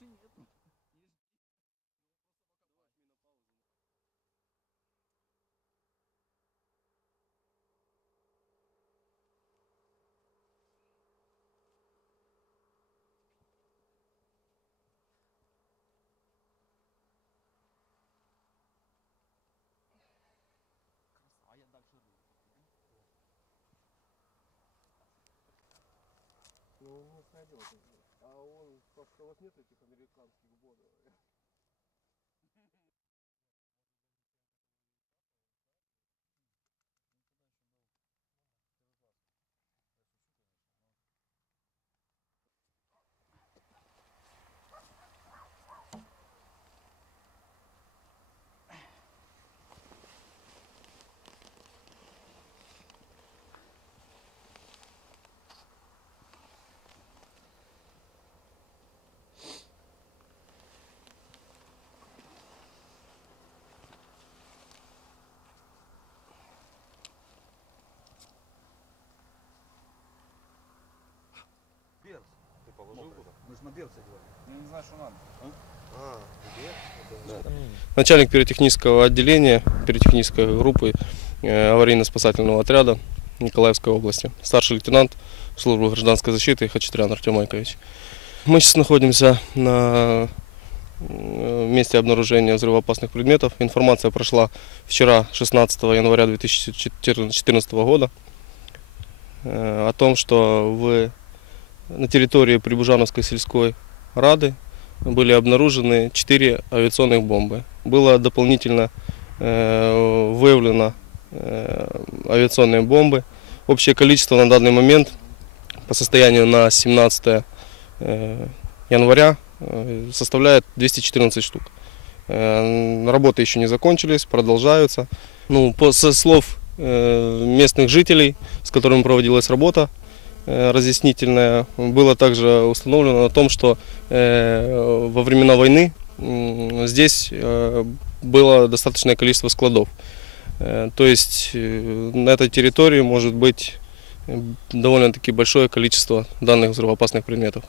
больше нету. А я дальше Ну, не сойдет. А он, просто у вас нет этих американских бодов? Начальник пиротехнического отделения, пиротехнической группы э, аварийно-спасательного отряда Николаевской области. Старший лейтенант службы гражданской защиты Хачатрян Артем Майкович. Мы сейчас находимся на э, месте обнаружения взрывоопасных предметов. Информация прошла вчера, 16 января 2014 года, э, о том, что в, на территории Прибужановской сельской рады были обнаружены 4 авиационных бомбы. Было дополнительно э, выявлено э, авиационные бомбы. Общее количество на данный момент по состоянию на 17 э, января э, составляет 214 штук. Э, работы еще не закончились, продолжаются. Ну, по, со слов э, местных жителей, с которыми проводилась работа, э, разъяснительная, было также установлено о том, что э, во времена войны здесь э, было достаточное количество складов. То есть на этой территории может быть довольно-таки большое количество данных взрывоопасных предметов.